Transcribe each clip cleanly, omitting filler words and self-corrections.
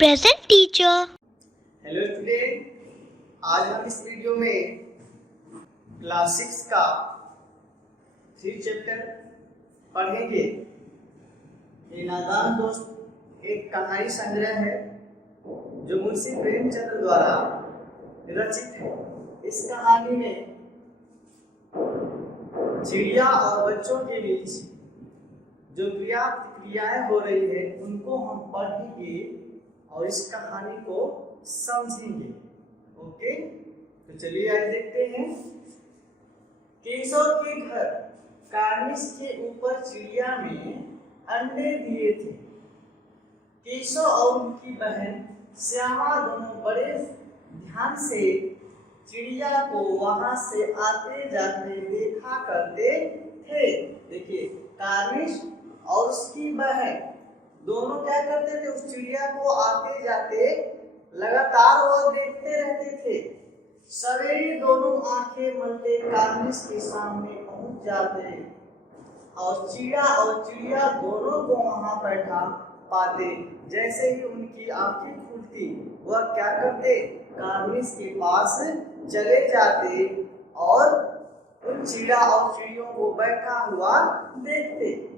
Present teacher. Hello student, आज हम इस वीडियो में क्लास 6 का 3 चैप्टर पढ़ेंगे। ये नादान दोस्त एक कहानी संग्रह है जो मुंशी प्रेमचंद द्वारा रचित है। इस कहानी में चिड़िया और बच्चों के बीच जो क्रिया प्रतिक्रियाएं हो रही है उनको हम पढ़ेंगे और इस कहानी को समझेंगे। ओके, तो चलिए आज देखते हैं। केशव के घर कार्निस के ऊपर चिड़िया में अंडे दिए थे। केशव और उनकी बहन श्यामा दोनों बड़े ध्यान से चिड़िया को वहां से आते जाते देखा करते थे। देखिए, कार्निस और उसकी बहन दोनों क्या करते थे, उस चिड़िया को आते जाते लगातार वो देखते रहते थे। सवेरे दोनों आंखें मलते कार्निस के सामने पहुंच जाते और चिड़िया दोनों को वहां बैठा पाते। जैसे ही उनकी आंखें खुलती वह क्या करते, कार्निस के पास चले जाते और उन चिड़ियों को बैठा हुआ देखते।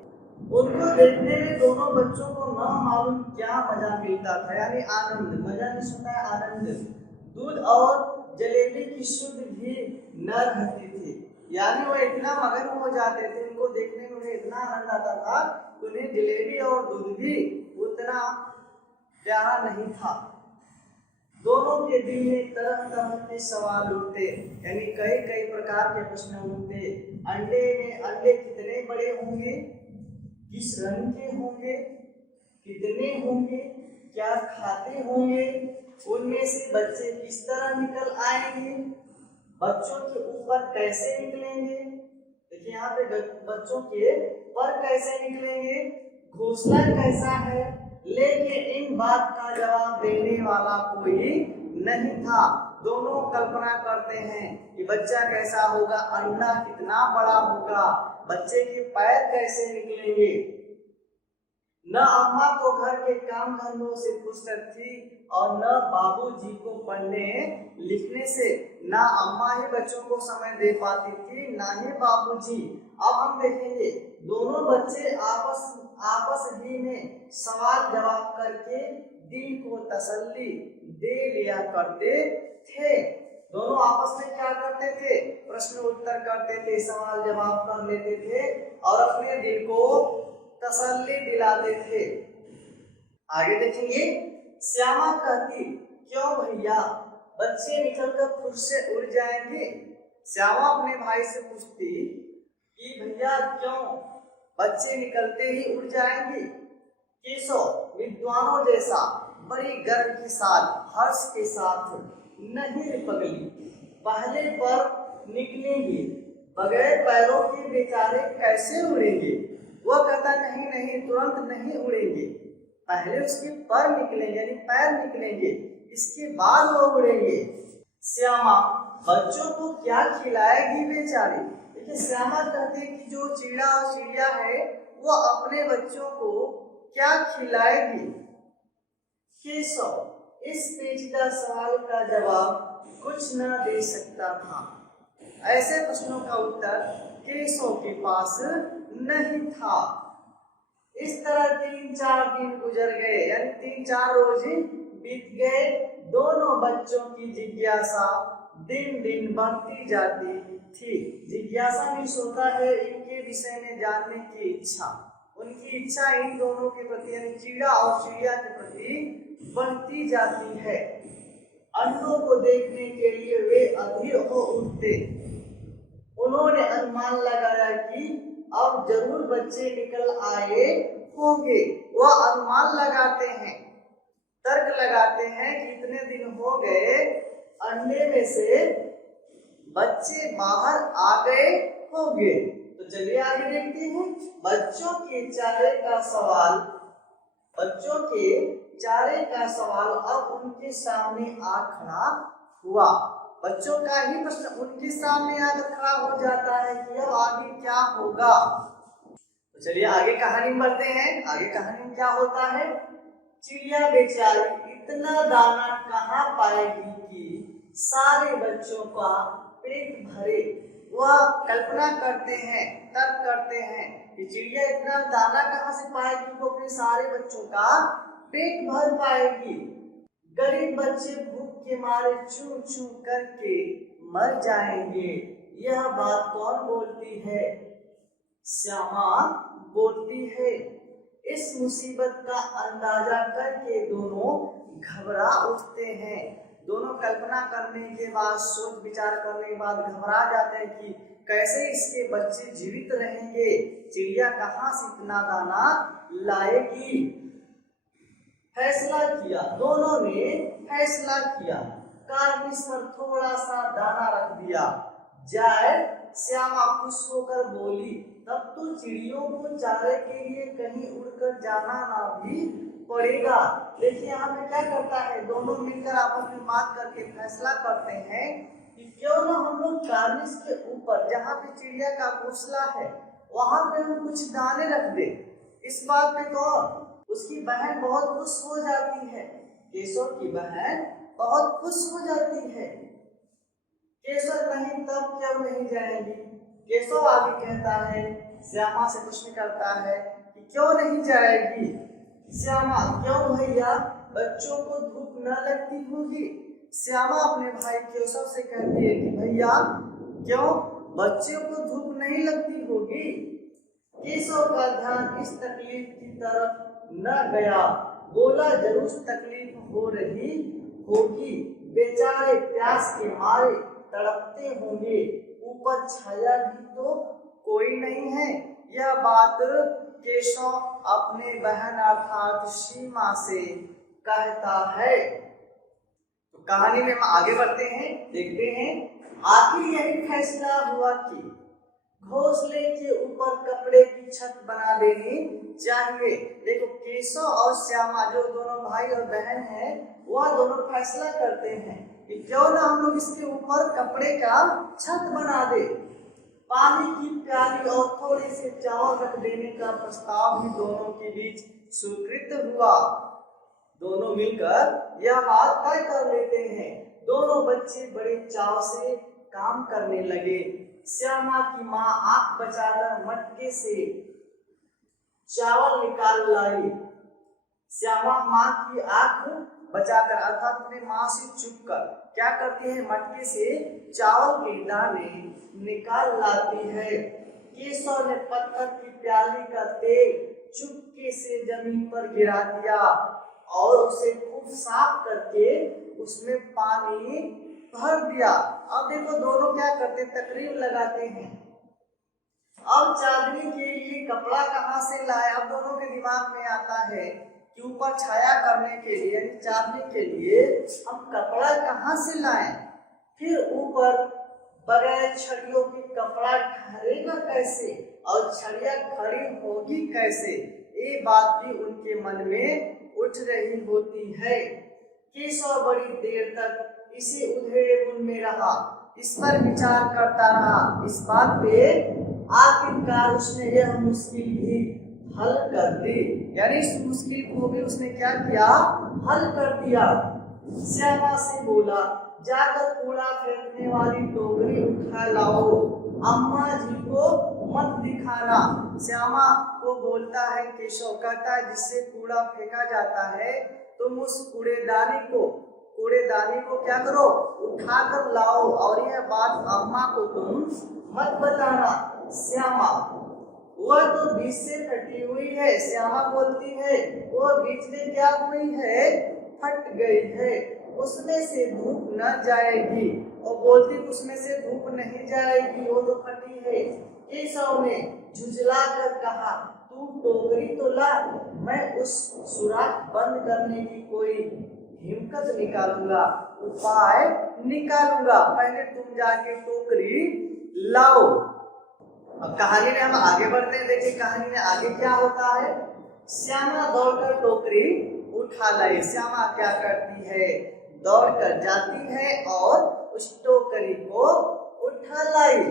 उनको देखने में दोनों बच्चों को न मालूम क्या मजा मिलता था, यानी आनंद। मजा नहीं सुनता है, आनंद। दूध और जलेबी की शुद्ध भी न रहती थी, यानी वो इतना मगन हो जाते थे, उनको देखने में उन्हें इतना आनंद आता था, उन्हें जलेबी और दूध भी उतना प्यारा नहीं था। दोनों के दिल में तरह तरह के सवाल उठते, यानी कई कई प्रकार के प्रश्न उठते। अंडे कितने बड़े होंगे, किस रंग के होंगे, कितने होंगे, क्या खाते होंगे, उनमें से बच्चे किस तरह निकल आएंगे, बच्चों के ऊपर कैसे निकलेंगे। देखिए यहाँ पे बच्चों के पर कैसे निकलेंगे, घोंसला कैसा है, लेकिन इन बात का जवाब देने वाला कोई नहीं था। दोनों कल्पना करते हैं कि बच्चा कैसा होगा, अंडा कितना बड़ा होगा, बच्चे के पैर कैसे निकलेंगे। न अम्मा को घर के काम धंधों से फुर्सत थी और न बाबूजी को पढ़ने लिखने से। न अम्मा ही बच्चों को समय दे पाती थी, न ही बाबूजी। अब हम देखेंगे दोनों बच्चे आपस ही में सवाल जवाब करके दिल को तसल्ली दे लिया करते थे। दोनों आपस में क्या करते थे, प्रश्न उत्तर करते थे, सवाल जवाब कर लेते थे और अपने दिल को तसल्ली दिलाते थे। आगे देखेंगे। श्यामा कहती, क्यों भैया, बच्चे निकलकर खुद से उड़ जाएंगे। श्यामा अपने भाई से पूछती कि भैया क्यों, बच्चे निकलते ही उड़ जाएंगे। केशव विद्वानों जैसा बड़ी गर्व के साथ हर्ष के साथ, नहीं पगली, पहले पर निकलेंगे, बगैर पैरों के बेचारे कैसे उड़ेंगे। वह कहता नहीं, तुरंत नहीं उड़ेंगे, पहले उसके पर निकलेंगे, यानी पैर निकलेंगे, इसके बाद वो उड़ेंगे। श्यामा बच्चों को क्या खिलाएगी बेचारी। देखिए, श्यामा कहते कि जो चिड़िया है वो अपने बच्चों को क्या खिलाएगी। केशव इस पेचीदा सवाल का जवाब कुछ न दे सकता था। ऐसे प्रश्नों का उत्तर केशव के पास नहीं था। इस तरह 3-4 दिन गुजर गए, यानी 3-4 रोज बीत गए। दोनों बच्चों की जिज्ञासा दिन दिन बढ़ती जाती थी। जिज्ञासा मीन्स होता है इनके विषय में जानने की इच्छा। उनकी इच्छा इन दोनों के प्रति, यानी चिड़िया के प्रति बढ़ती जाती है। अंडों को देखने के लिए वे अधीर हो उठते। उन्होंने अनुमान लगाया कि अब जरूर बच्चे निकल आए होंगे। वह अनुमान लगाते हैं, तर्क लगाते हैं कि इतने दिन हो गए, अंडे में से बच्चे बाहर आ गए होंगे। तो चलिए आगे देखते हैं। बच्चों के चारे का सवाल अब उनके सामने आ खड़ा हुआ। बच्चों का ही प्रश्न उनके सामने आकर खड़ा हो जाता है कि अब आगे क्या होगा। तो चलिए आगे कहानी में बढ़ते हैं। आगे कहानी में क्या होता है चिड़िया बेचारी इतना दाना कहाँ पाएगी कि सारे बच्चों का पेट भरे। वह कल्पना करते हैं, तर्क करते हैं कि चिड़िया इतना दाना कहाँ से पाएगी, वो अपने सारे बच्चों का पेट भर पाएगी। गरीब बच्चे भूख के मारे चू चू करके मर जाएंगे। यह बात कौन बोलती है? श्यामा बोलती है। इस मुसीबत का अंदाजा करके दोनों घबरा उठते हैं। दोनों कल्पना करने के बाद, सोच विचार करने के बाद घबरा जाते हैं कि कैसे इसके बच्चे जीवित रहेंगे, चिड़िया कहाँ से इतना दाना लाएगी। फैसला किया, दोनों ने फैसला किया। कार्निस पर थोड़ा सा दाना रख दिया। जाए श्यामा खुश होकर बोली, तब तो चिड़ियों को चारे के लिए कहीं उड़कर जाना ना भी पड़ेगा। देखिए यहाँ पे क्या करता है, दोनों मिलकर आपस में बात करके फैसला करते हैं कि क्यों ना हम लोग कार्निस के ऊपर, जहाँ पे चिड़िया का घोंसला है, वहां पे हम कुछ दाने रख दे। इस बात पे तो उसकी बहन बहुत खुश हो जाती है। केशव की बहन बहुत खुश हो जाती है। केशव नहीं तब क्यों नहीं जाएगी। केशव आगे कहता है, श्यामा से प्रश्न करता है कि क्यों नहीं जाएगी। श्यामा, क्यों भैया, बच्चों को धूप न लगती होगी। श्यामा अपने भाई केशव से कहती है कि भैया क्यों, बच्चों को धूप नहीं लगती होगी। केशव का ध्यान इस तकलीफ की तरफ न गया। बोला, जरूर तकलीफ हो रही होगी, बेचारे प्यास के मारे तड़पते होंगे, ऊपर छाया भी तो कोई नहीं है। यह बात केशव अपने बहन अर्थात सीमा से कहता है। तो कहानी में हम आगे बढ़ते हैं, देखते हैं आखिर यही फैसला हुआ कि घोंसले के ऊपर कपड़े की छत बना देनी चाहिए। देखो, केशव और श्यामा जो दोनों भाई और बहन हैं, वह दोनों फैसला करते हैं कि क्यों ना हम लोग इसके ऊपर कपड़े का छत बना दे। पानी की प्याली और थोड़े से चावल रख देने का प्रस्ताव भी दोनों के बीच स्वीकृत हुआ। दोनों मिलकर यह बात तय कर लेते हैं। दोनों बच्चे बड़े चाव से काम करने लगे। श्यामा की माँ आंख बचाकर मटके से चावल निकाल लाई। श्यामा माँ की आंख बचाकर अर्थात अपने माँ से छुपकर क्या करती है, मटके से चावल के दाने निकाल लाती है। केशव ने पत्थर की प्याली का तेल चुपके से जमीन पर गिरा दिया और उसे खूब साफ करके उसमें पानी भर दिया। अब देखो दोनों क्या करते, तकरीब लगाते हैं। अब चांदनी के लिए कपड़ा कहाँ से लाए। अब दोनों के दिमाग में आता है कि ऊपर छाया करने के लिए, यानी चांदनी के लिए हम कपड़ा कहाँ से लाएं। फिर ऊपर बगैर छड़ियों के कपड़ा ठहरेगा कैसे और छड़िया खड़ी होगी कैसे, ये बात भी उनके मन में उठ रही होती है। केशव बड़ी देर तक इसी उधेड़े बुन में रहा, इस पर विचार करता रहा। इस बात पे आखिरकार उसने यह मुश्किल भी हल कर दी, यानी इस मुश्किल को भी उसने क्या किया, हल कर दिया। श्यामा से बोला, जाकर कूड़ा फेंकने वाली टोकरी उठा लाओ, अम्मा जी को मत दिखाना। श्यामा को बोलता है केशव, कहता है जिससे कूड़ा फेंका जाता है तुम उस कूड़ेदानी को क्या करो, उठा कर लाओ और यह बात अम्मा को तुम मत बताना। श्यामा, वह तो बीच से फटी हुई है। श्यामा बोलती है, वो बीच में क्या हुई है, फट गई है, उसमें से धूप न जाएगी। और बोलती उसमें से धूप नहीं जाएगी, वो तो फटी है। केशव ने झुंझला कर कहा, तू टोकरी तो ला, मैं उस सुराख बंद करने की कोई हिम्मत निकालूंगा, उपाय निकालूंगा, पहले तुम जाके टोकरी लाओ। अब कहानी में हम आगे बढ़ते हैं, देखिए कहानी में आगे क्या होता है। श्यामा दौड़कर टोकरी उठा लाई। श्यामा क्या करती है, दौड़कर जाती है और उस टोकरी को उठा लाई।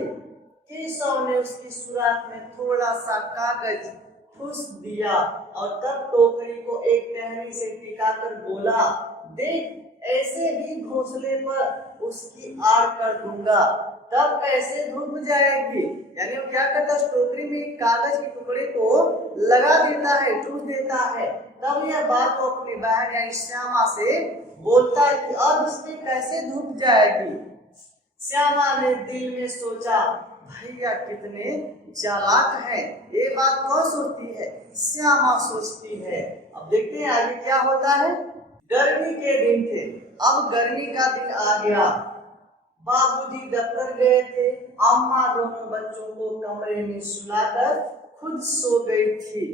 केशव ने उसकी सुराख में थोड़ा सा कागज, ठूस दिया और तब टोकरी को एक टहनी से टिकाकर बोला, देख ऐसे भी घोंसले पर उसकी आड़ कर दूंगा, तब कैसे धूप जाएगी। यानी वो क्या करता है, टोकरी में कागज के टुकड़े को लगा देता है, ठूस देता है। तब यह बात वो अपनी बहन यानी श्यामा से बोलता है कि अब इसमें कैसे धूप जाएगी। श्यामा ने दिल में सोचा, भैया कितने चालाक हैं, ये बात कौन सोचती है, श्यामा सोचती है। अब देखते हैं आगे क्या होता है। गर्मी के दिन थे, अब गर्मी का दिन आ गया। बाबूजी दफ्तर गए थे, अम्मा दोनों बच्चों को कमरे में सुलाकर खुद सो गई थी,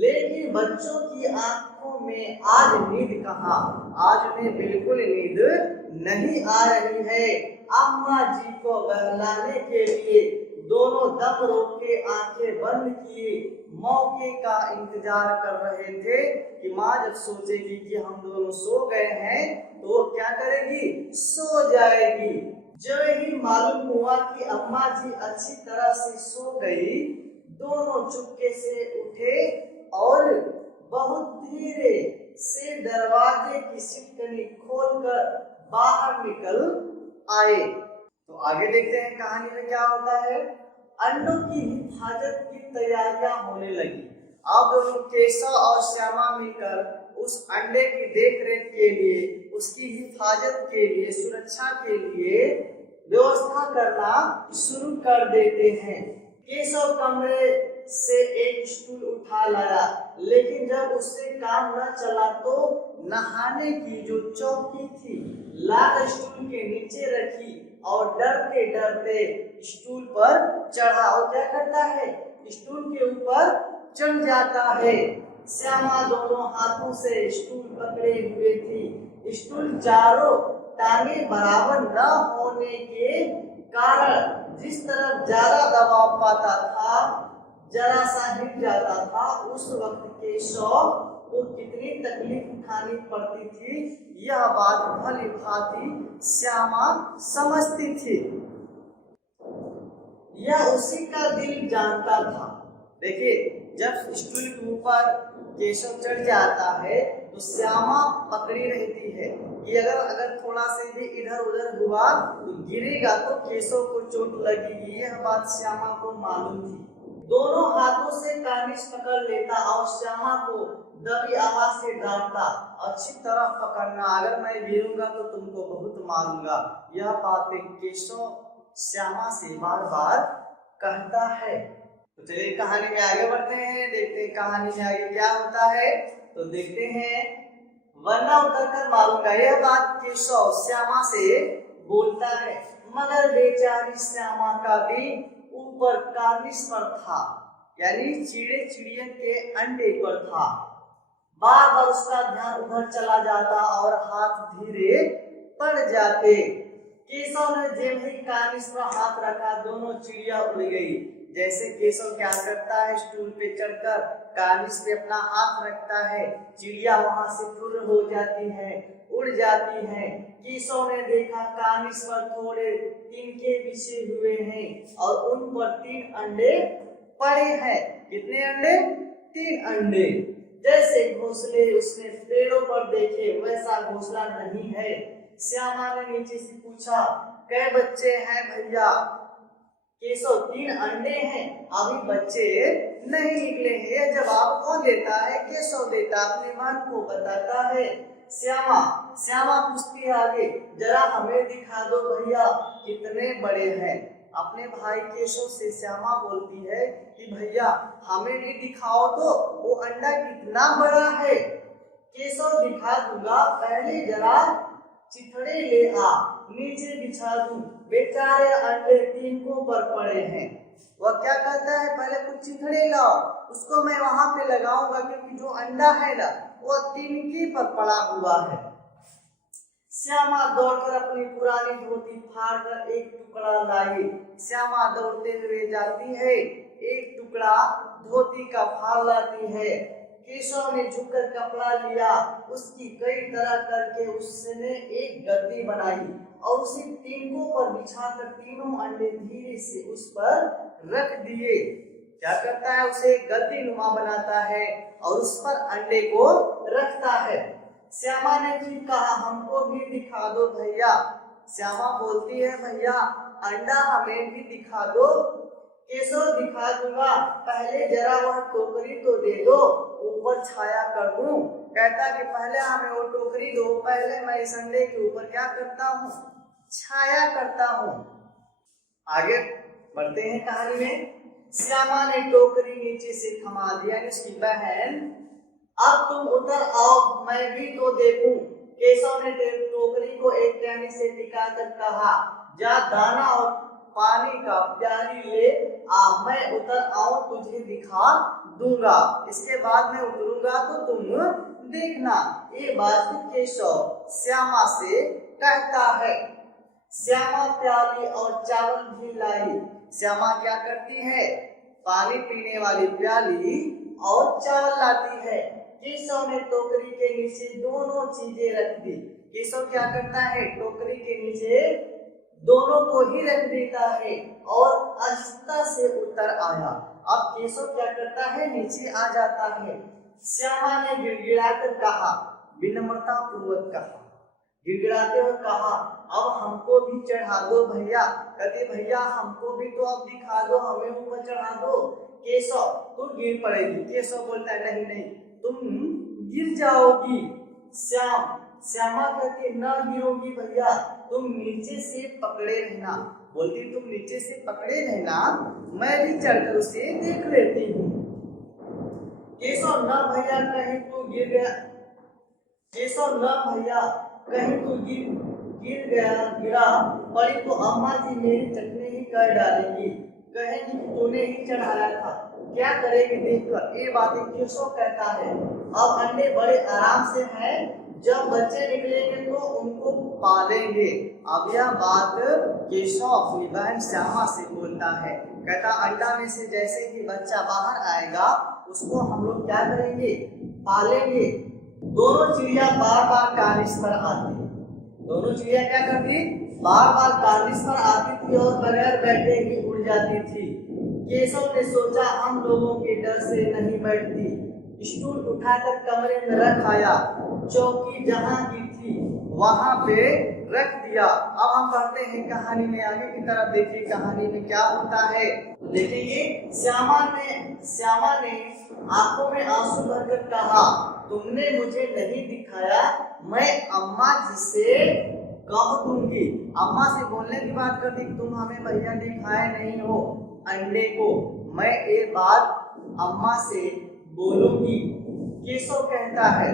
लेकिन बच्चों की आंखों में आज नींद कहाँ, आज उन्हें बिल्कुल नींद नहीं आ रही है। अम्मा जी को बहलाने के लिए दोनों दम रोक के आंखें बंद किए मौके का इंतजार कर रहे थे कि माँ जब सोचेगी कि हम दोनों सो गए हैं तो वो क्या करेगी, सो जाएगी। जो ही मालूम हुआ कि अम्मा जी अच्छी तरह से सो गई, दोनों चुपके से उठे और बहुत धीरे से दरवाजे की सिटकनी खोलकर बाहर निकल आए। तो आगे देखते हैं कहानी में क्या होता है। अंडों की हिफाजत की तैयारियां होने लगी। अब दोनों केशव और श्यामा मिलकर उस अंडे की देखरेख के लिए, उसकी हिफाजत के लिए, सुरक्षा के लिए व्यवस्था करना शुरू कर देते हैं। केशव कमरे से एक स्टूल उठा लाया, लेकिन जब उससे काम न चला तो नहाने की जो चौकी थी लाकर स्टूल के नीचे रखी और डरते डरते स्टूल पर चढ़ा। और क्या करता है, स्टूल के ऊपर चढ़ जाता है। श्यामा दोनों हाथों से स्टूल पकड़े हुए थी। स्टूल चारों टांगे बराबर न होने के कारण जिस तरफ ज्यादा दबाव पाता था, जरा सा हिट जाता था। उस वक्त केशव को कितनी तकलीफ उठानी पड़ती थी, यह बात भली भांति श्यामा समझती थी। यह उसी का दिल जानता था। देखिए, जब स्टूल के ऊपर केशव चढ़ जाता है तो श्यामा पकड़ी रहती है कि अगर थोड़ा से भी इधर उधर हुआ तो गिरेगा तो केशव को चोट लगेगी। यह बात श्यामा को मालूम थी। दोनों हाथों से कानिस पकड़ लेता और श्यामा को दबी आवाज से डांटता, अच्छी तरह पकड़ना, अगर मैं गिरूंगा तो तुमको बहुत मारूंगा। यह बातें केशव श्यामा से बार बार कहता है। तो चलिए कहानी में आगे बढ़ते हैं, देखते हैं कहानी में आगे क्या होता है। तो देखते हैं, वरना उतर कर मारूंगा, यह बात केशव श्यामा से बोलता है। मगर बेचारी श्यामा का दिल ऊपर कार्निस पर था, यानी चिड़े चिड़ियन के अंडे पर था। बार बार उसका ध्यान उधर चला जाता और हाथ धीरे पड़ जाते। केशव ने जैसे ही कार्निस पर हाथ रखा, दोनों चिड़िया उड़ गई। जैसे केशव क्या करता है, स्टूल पे चढ़कर कार्निस पे अपना हाथ रखता है, चिड़िया वहां से फुर्र हो जाती है, उड़ जाती है। केशव ने देखा कार्निस पर थोड़े तिनके बिछे हुए हैं और उन पर 3 अंडे पड़े हैं। कितने अंडे? 3 अंडे। जैसे घोंसले उसने पेड़ों पर देखे वैसा घोंसला नहीं है। श्यामा ने नीचे से पूछा, कै बच्चे हैं भैया? केशव, 3 अंडे हैं, अभी बच्चे नहीं निकले हैं। यह जवाब कौन देता है? केशव देता, अपने मन को बताता है। श्यामा पूछती है आगे, जरा हमें दिखा दो भैया कितने बड़े हैं। अपने भाई केशव से श्यामा बोलती है कि भैया हमें भी दिखाओ तो, वो अंडा कितना बड़ा है। केशव दिखा दूंगा, पहले जरा चिथड़े ले आ, नीचे बिछा दूं, बेचारे अंडे तिनकों पर पड़े हैं। वह क्या कहता है, पहले कुछ चिथड़े लाओ, उसको मैं वहां पे लगाऊंगा, क्योंकि जो अंडा है ना वो तिनके पर पड़ा हुआ है। श्यामा दौड़कर अपनी पुरानी धोती फाड़कर एक टुकड़ा लाई। श्यामा दौड़ते हुए जाती है, एक टुकड़ा धोती का फाड़ लाती है। केशव ने झुककर कपड़ा लिया, उसकी कई तरह करके उसने एक गद्दी बनाई और उसे तिनकों पर बिछाकर तीनों अंडे धीरे से उस पर रख दिए। क्या करता है, उसे गद्दी नुमा बनाता है और उस पर अंडे को रखता है। श्यामा ने फिर कहा, हमको भी दिखा दो भैया। श्यामा बोलती है, भैया अंडा हमें भी दिखा दो। केशव, दिखा दूंगा, पहले जरा वह टोकरी तो दे दो, ऊपर छाया कर दूं। कहता कि पहले हमें वो टोकरी दो, पहले मैं इस अंडे के ऊपर क्या करता हूँ, छाया करता हूँ। आगे बढ़ते हैं कहानी में। श्यामा ने टोकरी नीचे से थमा दिया, उसकी बहन, अब तुम उतर आओ, मैं भी तो देखूं। केशव ने टोकरी को एक टहनी से टिका कर कहा, जा दाना और पानी का प्याली ले आ, मैं उतर आऊं तुझे दिखा दूंगा। इसके बाद मैं उतरूंगा तो तुम देखना। ये बात केशव श्यामा से कहता है। श्यामा प्याली और चावल भी लाई। श्यामा क्या करती है, पानी पीने वाली प्याली और चावल लाती है। केशव ने टोकरी के नीचे दोनों चीजें रख दी। केशव क्या करता है, टोकरी के नीचे दोनों को ही रख देता है और आहिस्ता से उतर आया। अब केशव क्या करता है, नीचे आ जाता है। श्यामा ने गिड़गिड़ाकर कहा, विनम्रता पूर्वक कहा, गिड़गिड़ाते हुए कहा, अब हमको भी चढ़ा दो भैया। कहते, भैया हमको भी तो अब दिखा दो, हमें ऊपर चढ़ा दो। केशव, तू गिर पड़ेगी। केशव बोलता है, नहीं नहीं, तुम गिर जाओगी। श्यामा कहती, न गिरोगी भैया, तुम नीचे से पकड़े रहना। बोलती, तुम नीचे से पकड़े रहना, मैं भी चढ़कर उसे देख लेती हूँ। केशव, न भैया कहीं तू गिर गया। केशव, न भैया कहीं तू गिर गिरा पड़ी तो अम्मा जी मेरी चटनी ही कर डालेगी, कहेगी कि तूने ही चढ़ाया था, क्या करेगी देखकर। ये बातें केशव कहता है। अब अंडे बड़े आराम से हैं, जब बच्चे निकलेंगे तो उनको पालेंगे। अब यह बात केशव अपनी बहन श्यामा से बोलता है। कहता, अंडा में से जैसे ही बच्चा बाहर आएगा उसको हम लोग क्या करेंगे, पालेंगे। दोनों चिड़िया बार बार कार्निश पर आती। दोनों चिड़िया क्या करती, बार बार कार्निश पर आती थी और बगैर बैठे ही उड़ जाती थी। केशव ने सोचा, हम लोगों के डर से नहीं बैठती। स्टूल उठाकर कमरे में रख आया। चौकी जहां की थी वहां पे रख दिया। अब हम बढ़ते हैं कहानी में आगे की तरफ। देखिए कहानी में क्या होता है। देखिए, श्यामा ने आंखों में आंसू भरकर कहा, तुमने मुझे नहीं दिखाया, मैं अम्मा जी से कह दूंगी। अम्मा से बोलने की बात करती, तुम हमें भैया दिखाए नहीं हो अंडे को, मैं ये बात अम्मा से बोलूंगी। केशव कहता है,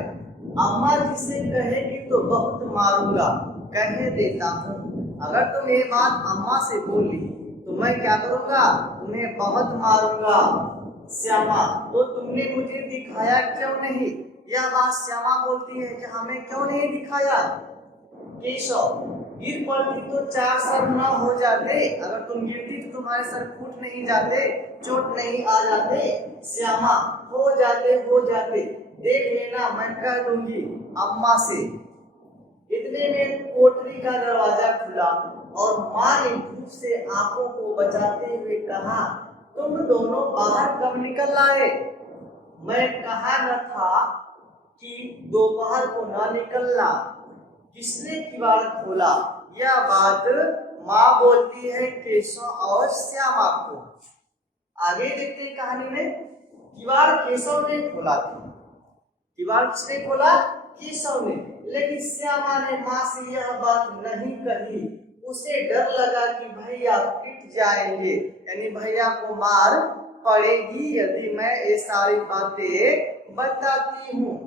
अम्मा जी से कहेगी तो बहुत मारूंगा, कह देता हूँ। अगर तुम ये बात अम्मा से बोली तो मैं क्या करूँगा, तुम्हें बहुत मारूंगा। श्यामा, तो तुमने मुझे दिखाया क्यों नहीं? यह बात श्यामा बोलती है कि हमें क्यों नहीं दिखाया। केशव, गिर पड़ती तो 4 सर न हो जाते, अगर तुम गिरती तो तुम्हारे सर फूट नहीं जाते, चोट नहीं आ जाते। श्यामा, हो जाते, देख लेना, मैं कह दूंगी अम्मा से। इतने में कोठरी का दरवाजा खुला और माँ ने धूप से आंखों को बचाते हुए कहा, तुम दोनों बाहर कब निकल आए? मैं कहा न था कि दोपहर को न निकलना, किसने किवाड़ खोला? यह बात माँ बोलती है केशव और श्यामा को। आगे देखते हैं कहानी में। किवाड़ केशव ने खोला था। किवाड़ किसने खोला? केशव ने। लेकिन श्यामा ने माँ से यह बात नहीं कही। उसे डर लगा कि भैया पिट जाएंगे, यानी भैया को मार पड़ेगी यदि मैं ये सारी बातें बताती हूँ।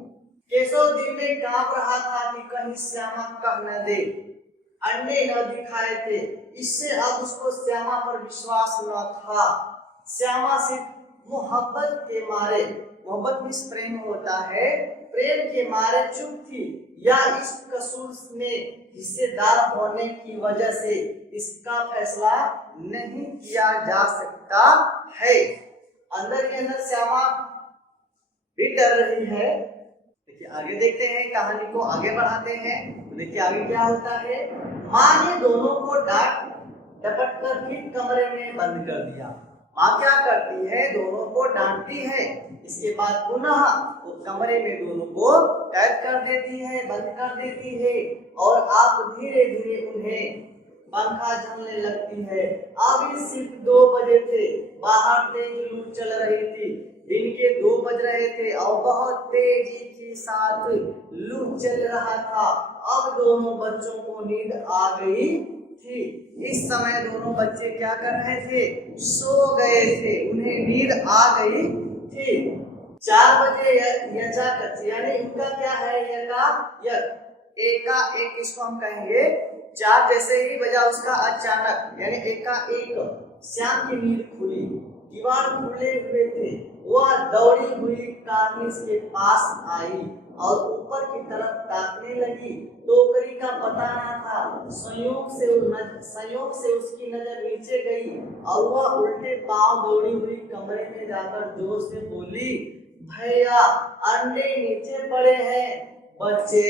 केशव दिल में कांप रहा था कि कहीं श्यामा कह न दे, अंडे न दिखाए थे। इससे अब उसको श्यामा पर विश्वास न था। श्यामा से मोहब्बत के मारे, मोहब्बत में प्रेम होता है, प्रेम के मारे चुप थी, या इस कसूर में हिस्सेदार होने की वजह से इसका फैसला नहीं किया जा सकता है। अंदर ही अंदर श्यामा भी डर रही है। देखिए आगे देखते हैं, कहानी को आगे बढ़ाते हैं। तो देखिए आगे क्या होता है। माँ ने दोनों को डांट डपट कर फिर कमरे में बंद कर दिया। माँ क्या करती है, दोनों को डांटती है। इसके बाद पुनः वो कमरे में दोनों को कैद कर देती है, बंद कर देती है और आप धीरे धीरे उन्हें पंखा झलने लगती है। अभी सिर्फ 2 बजे थे, बाहर तेज लू चल रही थी, दिन के 2 बज रहे थे और बहुत तेजी के साथ लू चल रहा था। अब दोनों बच्चों को नींद आ गई थी। इस समय दोनों बच्चे क्या कर रहे थे, सो गए थे, उन्हें नींद आ गई थी। 4 बजे यचाकच यानी इनका क्या है, एका एक, इसको हम कहेंगे 4 जैसे ही बजा उसका अचानक यानी एकाएक श्याम की नींद खुली। दीवार खुले हुए थे, वह दौड़ी हुई कार्निस के पास आई और ऊपर की तरफ ताकने लगी। टोकरी का पता न था, संयोग से उसकी नजर नीचे गई और वह उल्टे पांव दौड़ी हुई कमरे में जाकर जोर से बोली, भैया अंडे नीचे पड़े हैं। बच्चे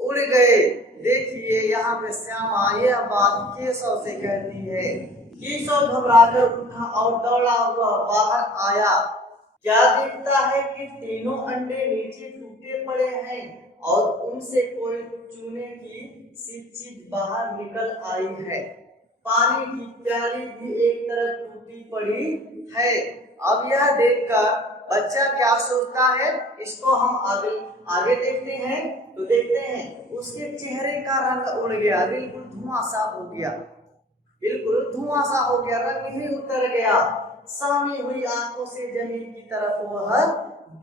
उड़ गए। देखिए यहाँ पे श्यामा यह बात केशव से कहती है। केशव घबराकर उठा और दौड़ा हुआ बाहर आया। क्या देखता है कि तीनों अंडे नीचे टूटे पड़े हैं और उनसे कोई चूने की सी चीज बाहर निकल आई है। पानी की प्याली भी एक तरफ टूटी पड़ी है। अब यह देखकर बच्चा क्या सोचता है, इसको हम आगे देखते हैं तो देखते हैं उसके चेहरे का रंग उड़ गया, बिल्कुल धुआंसा हो गया, बिल्कुल धुआंसा हो गया, रंग ही उतर गया। सामी हुई आंखों से जमीन की तरफ वह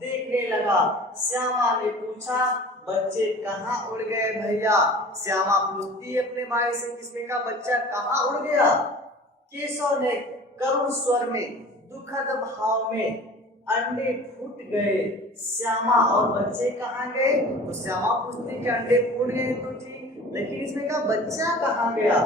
देखने लगा। श्यामा ने पूछा, बच्चे कहाँ उड़ गए भैया? श्यामा पूछती है अपने भाई से, किसने का बच्चा कहाँ उड़ गया? केशव ने करुण स्वर में, दुखद भाव में, अंडे फूट गए। श्यामा और बच्चे कहाँ गए? तो श्यामा पूछती कि अंडे फूट गए तो ठीक, लेकिन इसने कहा बच्चा कहाँ गया?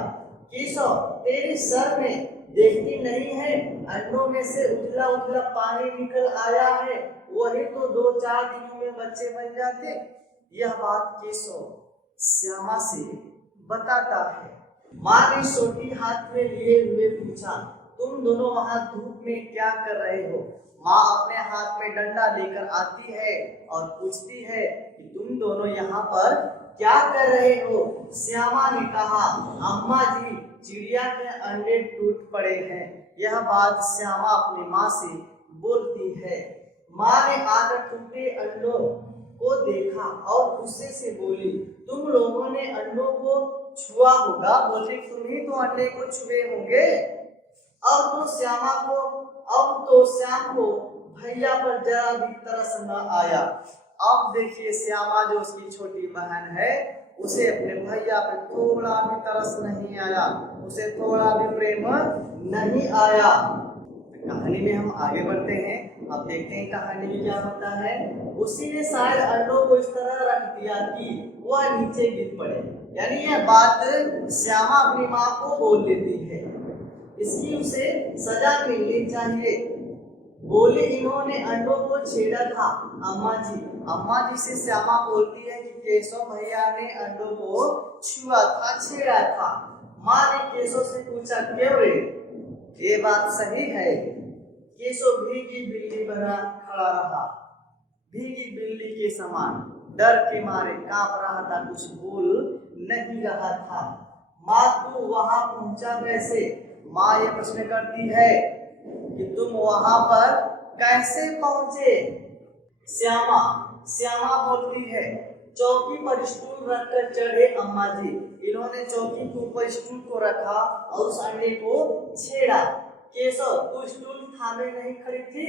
केशव, तेरे सर में देखती नहीं है, अंडों में से उजला उजला पानी निकल आया है, वही तो 2-4 दिनों में बच्चे बन जाते। यह बात केशव श्यामा से बताता है। माँ ने सोटी हाथ में लिए हुए पूछा, तुम दोनों वहां धूप में क्या कर रहे हो? माँ अपने हाथ में डंडा लेकर आती है और पूछती है कि तुम दोनों यहाँ पर क्या कर रहे हो? श्यामा ने कहा, अम्मा जी, चिड़िया के अंडे टूट पड़े हैं। यह बात श्यामा अपनी माँ से बोलती है। माँ ने आकर टूटे अंडों को देखा और गुस्से से बोली, तुम लोगों ने अंडों को छुआ होगा। बोली, तुम ही तो अंडे को छुए होंगे। अब तो श्याम को भैया पर जरा भी तरस न आया। अब देखिए श्यामा जो उसकी छोटी बहन है, उसे अपने भैया पे थोड़ा भी तरस नहीं आया, उसे थोड़ा भी प्रेम नहीं आया। कहानी में हम आगे बढ़ते हैं। अब देखते हैं कहानी में क्या होता है। उसी ने शायद अंडों को इस तरह रख दिया कि वह नीचे गिर पड़े। यानी यह बात श्यामा अपनी माँ को बोल देती है, इसकी उसे सजा मिलनी चाहिए। बोले, इन्होंने अंडों को छेड़ा था अम्मा जी। अम्मा जी से श्यामा बोलती है कि केशव भैया ने अंडों को छुआ था, छेड़ा था। माँ ने केशव से पूछा, क्यों रे, ये बात सही है? केशव भीगी बिल्ली बना खड़ा रहा, भीगी बिल्ली के समान, डर के मारे कांप रहा था, कुछ बोल नहीं रहा था। माँ, तू वहां पहुंचा कैसे? माँ ये प्रश्न करती है कि तुम वहां पर कैसे पहुंचे? श्यामा बोलती है, चौकी पर स्टूल रखकर चढ़े अम्मा जी। इन्होंने चौकी के ऊपर स्टूल को रखा और उस अंडे को छेड़ा। केशव, तू स्टूल थामे नहीं खड़ी थी?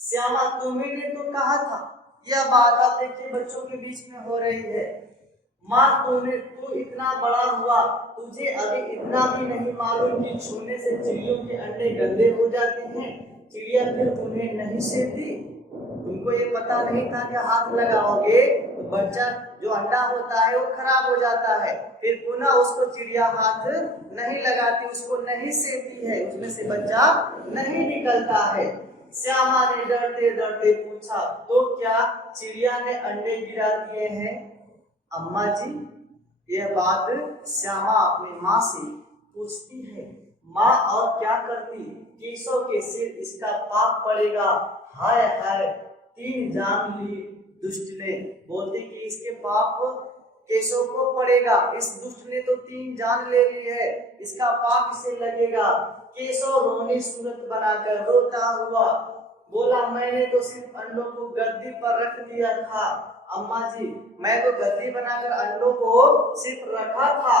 श्यामा, तुम्ही ने तो कहा था। यह बात आप देखिए बच्चों के बीच में हो रही है। माँ, तू इतना बड़ा हुआ, तुझे अभी इतना भी नहीं मालूम कि छूने से चिड़ियों के अंडे गंदे हो जाते हैं, चिड़िया फिर उन्हें नहीं सेती। तुमको ये पता नहीं था कि हाथ लगाओगे तो बच्चा जो अंडा होता है वो खराब हो जाता है, फिर पुनः उसको चिड़िया हाथ नहीं लगाती, उसको नहीं सेती है, उसमें से बच्चा नहीं निकलता है। श्यामा ने डरते डरते पूछा, तो क्या चिड़िया ने अंडे गिरा दिए हैं? अम्मा जी, यह बात श्यामा अपनी माँ से पूछती है। माँ और क्या करती केशव के सिर इसका पाप पड़ेगा। हाय हाय 3 जान ली दुष्ट ने। बोलते कि इसके पाप केशव को पड़ेगा, इस दुष्ट ने तो 3 जान ले ली है, इसका पाप इसे लगेगा। केशव रोने सूरत बनाकर रोता हुआ बोला, मैंने तो सिर्फ अंडों को गद्दी पर रख दिया था अम्मा जी, मैं तो गद्दी बनाकर अंडों को सिर्फ रखा था।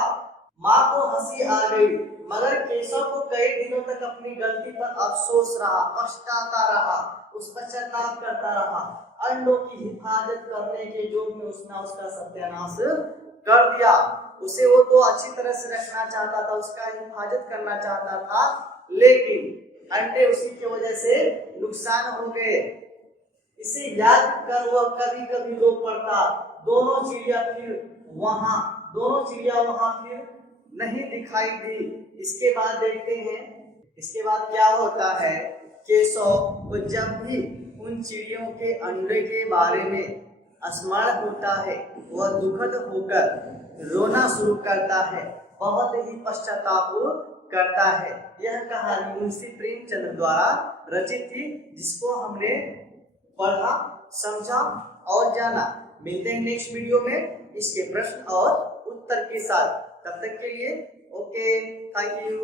माँ को हंसी आ गई, मगर केशव को कई दिनों तक अपनी गलती पर अफसोस रहा, पछताता रहा, उस पश्चाताप करता रहा। अंडों की हिफाजत करने के जोग में उसने उसका सत्यानाश कर दिया। उसे वो तो अच्छी तरह से रखना चाहता था, उसका हिफाजत करना चाहता था, लेकिन अंडे उसी की वजह से नुकसान हो गए। इसे याद कर वह कभी कभी रो पड़ता। दोनों चिड़िया वहां फिर नहीं दिखाई दी। इसके बाद देखते हैं इसके बाद क्या होता है। केशव को जब भी उन चिड़ियों के अंडे के बारे में स्मरण होता है, वह दुखद होकर रोना शुरू करता है, बहुत ही पश्चाताप करता है। यह कहानी मुंशी प्रेमचंद द्वारा रचित थी, जिसको हमने पढ़ा, समझा और जाना। मिलते हैं नेक्स्ट वीडियो में इसके प्रश्न और उत्तर के साथ। तब तक के लिए ओके, थैंक यू।